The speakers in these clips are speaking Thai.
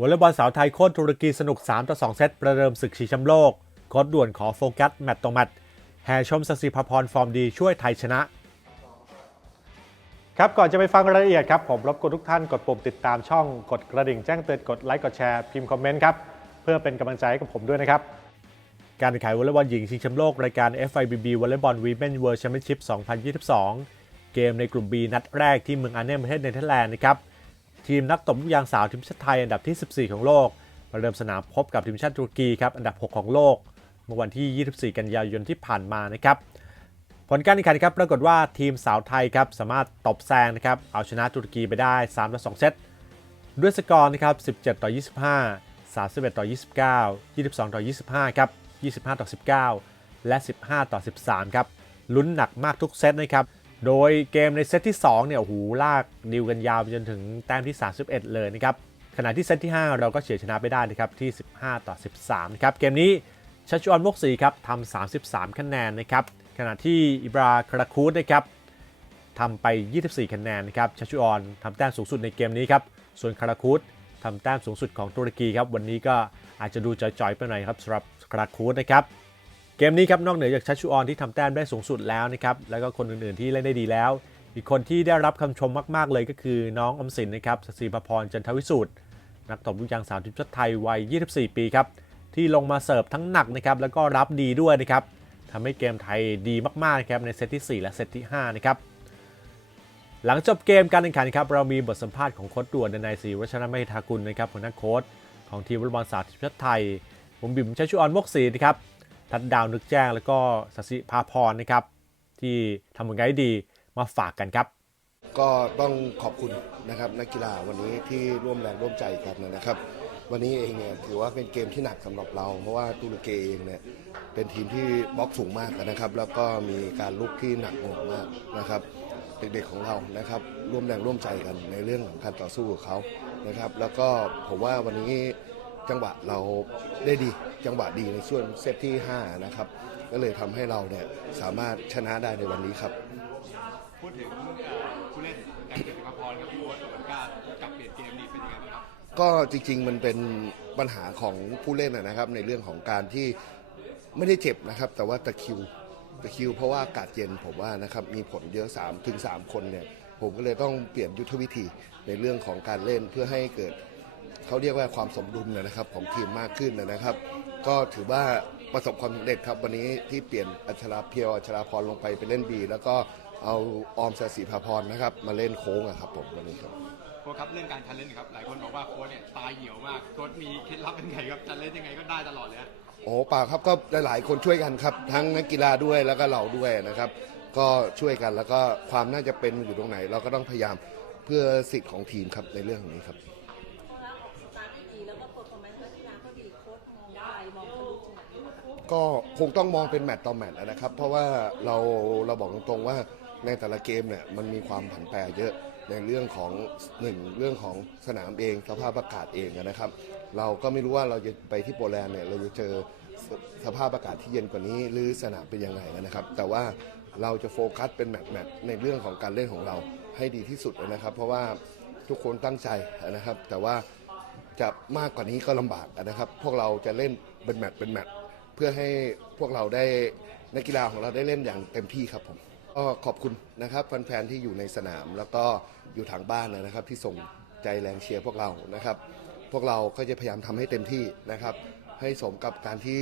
วอลเลย์บอลสาวไทยโค้ชตุรกีสนุก 3 ต่อ 2 เซต ประเดิมศึกชิงแชมป์โลกโค้ชด่วนขอโฟกัส แมตต์ต่อแมตต์แห่ชมสศิภาพรฟอร์มดีช่วยไทยชนะ ครับก่อนจะไปฟังรายละเอียดครับ ผมรบกวนทุกท่านกดปุ่มติดตามช่องกดกระดิ่งแจ้งเตือนกดไลค์กดแชร์พิมพ์คอมเมนต์ครับ เพื่อเป็นกำลังใจให้กับผมด้วยนะครับ การแข่งขันวอลเลย์บอลหญิงชิงแชมป์โลกรายการ FIBB วอลเลย์บอลวีแมนเวิร์ d แชมเปี้ยนชิพ 2022 เกมในกลุ่ม B นัดแรกที่เมืองอาร์เนมประเทศเนเธอร์แลนด์นะครับ ทีมนักตบลูกยางสาวทีมชาติไทยอันดับที่ 14 ของโลกประเดิมสนามพบกับทีมชาติตุรกีครับอันดับ 6 ของโลก เมื่อวันที่ 24 กันยายนที่ผ่านมานะครับผลการแข่งขันครับปรากฏว่าทีมสาวไทยครับสามารถตบแซงนะครับเอาชนะตุรกีไปได้3ต่อ2เซตด้วยสกอร์นะครับ17 ต่อ 25 31 ต่อ 29 22 ต่อ 25 ครับ 25 ต่อ 19 และ 15 ต่อ 13 ครับลุ้นหนักมากทุกเซตนะครับ โดยเกมในเซตที่ 2 เนี่ยโอ้โหลากดิวกันยาวจนถึงแต้มที่ 31 เลยนะครับ ขณะที่เซตที่ 5 เราก็เฉือนชนะไปได้นะครับที่ 15 ต่อ 13 นะครับ เกมนี้ชัชวอนมกศรีครับทำ33 คะแนนนะครับ ขณะที่อิบราคาราคูดนะครับทำไป 24 คะแนนนะครับชัชชุออนทำแต้มสูงสุดในเกมนี้ครับ ส่วนคาราคูดทำแต้มสูงสุดของตุรกีครับ วันนี้ก็อาจจะดูจ่อยๆไปหน่อยครับสำหรับคาราคูดนะครับ เกมนี้ครับนอกเหนือจากชัชชุออนที่ทำแต้มได้สูงสุดแล้วนะครับแล้วก็คนอื่นๆที่เล่นได้ดีแล้ว อีกคนที่ได้รับคำชมมากๆเลยก็คือน้องอมสินนะครับสศิภพรจันทวิสูตรนักตบลูกยางสาวทีมชาติไทยวัย 24 ปีครับที่ลงมาเสิร์ฟทั้งหนักนะครับแล้วก็รับดีด้วยนะครับทำให้เกมไทยดีมากๆนะครับในเซตที่ 4 และเซตที่ 5 นะครับหลังจบเกมการแข่งขันครับเรามีบทสัมภาษณ์ของโค้ชด่วนในศรีวัชรไม่ทากุลนะครับหัวหน้าโค้ชของทีมวอลเลย์บอลสาวทีมชาติไทยผมบิมชัชชุออนมกศรีนะครับ ทัดดาวนึกแจ้ง แล้วก็สศิภาพรนะครับ ที่ทำผลงานได้ดีมาฝากกันครับก็ต้องขอบคุณนะครับนักกีฬาวันนี้ที่ร่วมแรงร่วมใจกันนะครับ วันนี้เองเนี่ยถือว่าเป็นเกมที่หนักสำหรับเรา เพราะว่าตุรกีเองเนี่ยเป็นทีมที่บล็อกสูงมากนะครับ แล้วก็มีการลุกที่หนักหน่วงมากนะครับ เด็กๆของเรานะครับ ร่วมแรงร่วมใจกันในเรื่องของการต่อสู้กับเขานะครับ แล้วก็ผมว่าวันนี้ จังหวะเราได้ดีจังหวะดีในช่วงเซตที่ห้านะครับ ก็เลยทำให้เราเนี่ยสามารถชนะได้ในวันนี้ครับ พูดถึงเอ่อผู้เล่นอย่างเกียรติภพรกับพี่โอ๊ตกับกล้ากับเปลี่ยนเกมนี้เป็นยังไงบ้างครับ ก็จริงๆมันเป็นปัญหาของผู้เล่นนะนะครับ ในเรื่องของการที่ไม่ได้เจ็บนะครับ แต่ว่าตะคริวตะคริวเพราะว่าอากาศเย็นผมว่านะครับมีผลเยอะ3ถึง3คนเนี่ยผมก็เลยต้องเปลี่ยนยุทธวิธีในเรื่องของการเล่นเพื่อให้เกิด เขาเรียกว่าความสมดุลนะครับของทีมมากขึ้นนะครับ ก็ถือว่าประสบความสำเร็จครับวันนี้ที่เปลี่ยนอัชราเพียวอัชราพรลงไปไปเล่นบีแล้วก็เอาออมสศิภาพรนะครับ มาเล่นโค้งอะครับผมวันนี้ครับโค้ชครับเรื่องการทันเล่นครับหลายคนบอกว่าโค้ชเนี่ยตายเหี่ยวมากโค้ชมีเคล็ดลับยังไงครับทันเล่นยังไงก็ได้ตลอดเลยฮะโอ้เปล่าครับก็หลายๆคนช่วยกันครับ ทั้งนักกีฬาด้วยแล้วก็เราด้วยนะครับ ก็ช่วยกันแล้วก็ความน่าจะเป็นมันอยู่ตรงไหน เราก็ต้องพยายามเพื่อสิทธิ์ของทีมครับในเรื่องนี้ครับ ก็คงต้องมองเป็นแมตต์ต่อแมตต์นะครับ เพราะว่าเราเราบอกตรงๆว่าในแต่ละเกมเนี่ยมันมีความผันแปรเยอะในเรื่องของหนึ่งเรื่องของสนามเองสภาพอากาศเองนะครับ เราก็ไม่รู้ว่าเราจะไปที่โปแลนด์เนี่ยเราจะเจอสภาพอากาศที่เย็นกว่านี้ หรือสนามเป็นยังไงนะครับ แต่ว่าเราจะโฟกัสเป็นแมตต์แมตต์ในเรื่องของการเล่นของเราให้ดีที่สุดนะครับ เพราะว่าทุกคนตั้งใจนะครับ แต่ว่าจะมากกว่านี้ก็ลำบากนะครับ พวกเราจะเล่นเป็นแมตช์เป็นแมตช์ เพื่อให้พวกเราได้นักกีฬาของเราได้เล่นอย่างเต็มที่ครับผมก็ขอบคุณนะครับแฟนๆที่อยู่ในสนามแล้วก็อยู่ทางบ้านนะครับ ที่ส่งใจแรงเชียร์พวกเรานะครับ พวกเราก็จะพยายามทำให้เต็มที่นะครับ ให้สมกับการที่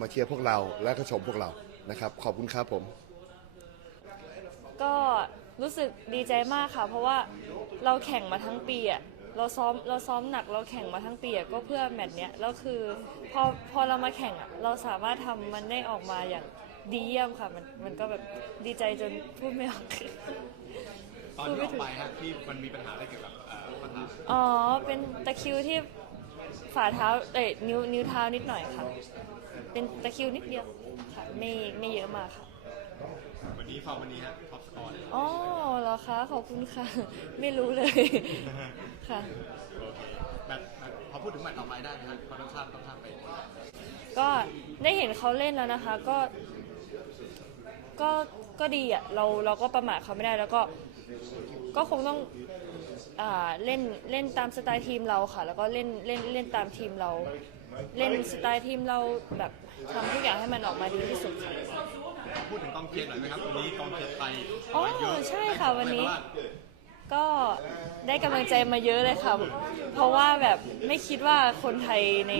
มาเชียร์พวกเราและก็ชมพวกเรานะครับ ขอบคุณครับผม ก็รู้สึกดีใจมากค่ะ เพราะว่าเราแข่งมาทั้งปีอะ เราซ้อมเราซ้อมหนักเราแข่งมาทั้งปีอะก็เพื่อแมตช์เนี้ยแล้วคือพอพอเรามาแข่งอะเราสามารถทำมันได้ออกมาอย่างดีเยี่ยมค่ะมันมันก็แบบดีใจจนพูดไม่ออก ตอนที่ออกไปฮะที่มันมีปัญหาอะไรเกี่ยวกับเอ่อปัญหาอ๋อ เป็นตะคริวที่ฝ่าเท้า เอ้ยนิ้วนิ้วเท้านิดหน่อยค่ะ เป็นตะคริวนิดเดียวค่ะ ไม่ไม่เยอะมากค่ะ วันนี้ฟอร์มวันนี้ฮะท็อปสกอร์เลยอ๋อเหร อคะขอบคุณค่ะ ไม่รู้เลยค่ะ โอเคแมตช์แมตช์พอพูดถึงแมตช์ต่อไปได้ไหมฮะเพราะต้องข้ามต้องข้ามไปก็ได้เห็นเขาเล่นแล้วนะคะ ก็ก็ก็ดีอะเราเราก็ประมาทเขาไม่ได้แล้วก็ ก็คงต้องอ่าเล่นเล่นตามสไตล์ทีมเราค่ะ แล้วก็เล่นเล่นเล่นตามทีมเรา เล่นสไตล์ทีมเราแบบทำทุกอย่างให้มันออกมาดีที่สุดค่ะ พูดถึงกองเชียร์หน่อยไหมครับวันนี้กองเชียร์ไทยอ๋อมาเยอะใช่ค่ะวันนี้เป็ไงบ้างก็ได้กำลังใจมาเยอะเลยค่ะ เพราะว่าแบบไม่คิดว่าคนไทยใน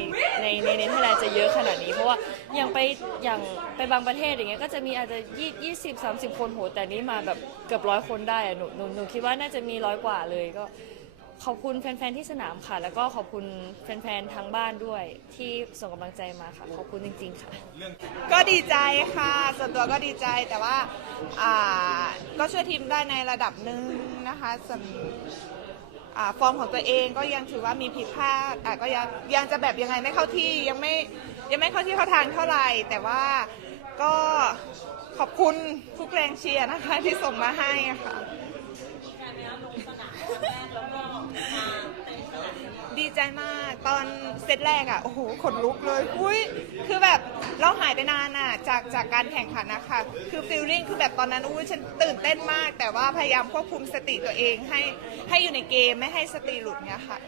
ในในเนเธอร์แลนด์จะเยอะขนาดนี้ เพราะว่าอย่างไปอย่างไปบางประเทศอย่างเงี้ยก็จะมีอาจจะยี่ยี่สิบสามสิบคนโหแต่นี้มาแบบเกือบร้อยคนได้อะหนูหนูหนูคิดว่าน่าจะมีร้อยกว่าเลยก็ ขอบคุณแฟนๆที่สนามค่ะ แล้วก็ขอบคุณแฟนๆทางบ้านด้วยที่ส่งกำลังใจมาค่ะ ขอบคุณจริง ๆ ค่ะ ก็ดีใจค่ะ ส่วนตัวก็ดีใจแต่ว่าอ่าก็ช่วยทีมได้ในระดับหนึ่งนะคะส่วนอ่าฟอร์มของตัวเองก็ยังถือว่ามีผิดพลาดอะก็ยังยังจะแบบยังไงไม่เข้าที่ยังไม่ยังไม่เข้าที่เข้าทางเท่าไหร่ แต่ว่าก็ขอบคุณทุกแรงเชียร์นะคะที่ส่งมาให้อะค่ะ ดีใจมากตอนเซตแรกอะโอ้โหขนลุกเลยอุ้ยคือแบบเราหายไปนานอะจากจากการแข่งขันนะคะคือฟิลลิ่งคือแบบตอนนั้นอุ้ยฉันตื่นเต้นมาก แต่ว่าพยายามควบคุมสติตัวเองให้ให้อยู่ในเกมไม่ให้สติหลุดเนี้ยค่ะ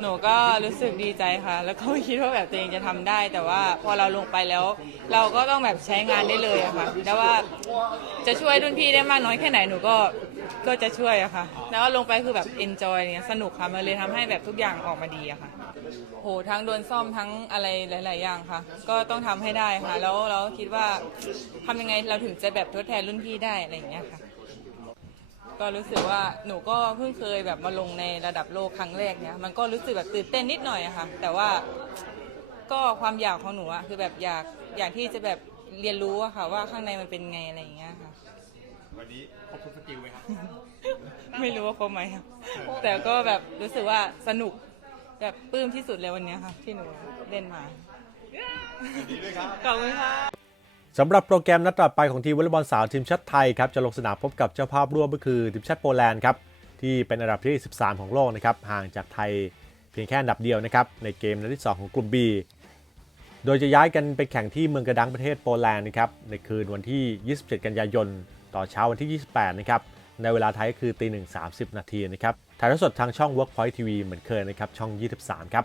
หนูก็รู้สึกดีใจค่ะ แล้วก็ไม่คิดว่าแบบตัวเองจะทำได้ แต่ว่าพอเราลงไปแล้ว เราก็ต้องแบบใช้งานได้เลยอะค่ะแล้วว่าจะช่วยรุ่นพี่ได้มากน้อยแค่ไหนหนูก็ก็จะช่วยอะค่ะ แล้วก็ลงไปคือแบบ enjoy เนี่ยสนุกค่ะมันเลยทำให้แบบทุกอย่างออกมาดีอะค่ะ โหทั้งโดนซ่อมทั้งอะไรหลาย ๆ อย่างค่ะ ก็ต้องทำให้ได้ค่ะ แล้วเราคิดว่าทำยังไงเราถึงจะแบบทดแทนรุ่นพี่ได้อะไรอย่างเงี้ยค่ะ ก็รู้สึกว่าหนูก็เพิ่งเคยแบบมาลงในระดับโลกครั้งแรกเนี่ยมันก็รู้สึกแบบตื่นเต้นนิดหน่อยอะค่ะ แต่ว่าก็ความอยากของหนูอะคือแบบอยากอยากที่จะแบบเรียนรู้อะค่ะ ว่าข้างในมันเป็นไงอะไรอย่างเงี้ยค่ะ วันนี้ขอบคุณสกิลไหมครับ ไม่รู้ว่าครบไหมค่ะแต่ก็แบบรู้สึกว่าสนุกแบบปลื้มที่สุดเลยวันเนี้ยค่ะ ที่หนูเล่นมาขอบคุณค่ะ สำหรับโปรแกรมนัดต่อไปของทีมวอลเลย์บอลสาวทีมชาติไทยครับจะลงสนามพบกับเจ้าภาพร่วมก็คือทีมชาติโปแลนด์ครับที่เป็นอันดับที่ 13 ของโลกนะครับห่างจากไทยเพียงแค่อันดับเดียวนะครับในเกมนัดที่ 2 ของกลุ่ม B โดยจะย้ายกันไปแข่งที่เมืองกระดังประเทศโปแลนด์นะครับในคืนวันที่ 27 กันยายน ต่อเช้าวันที่ 28 นะครับในเวลาไทยก็คือตีหนึ่งสามสิบนาทีนะครับถ่ายทอดสดทางช่อง Workpoint TV เหมือนเคยนะครับช่อง 23 ครับ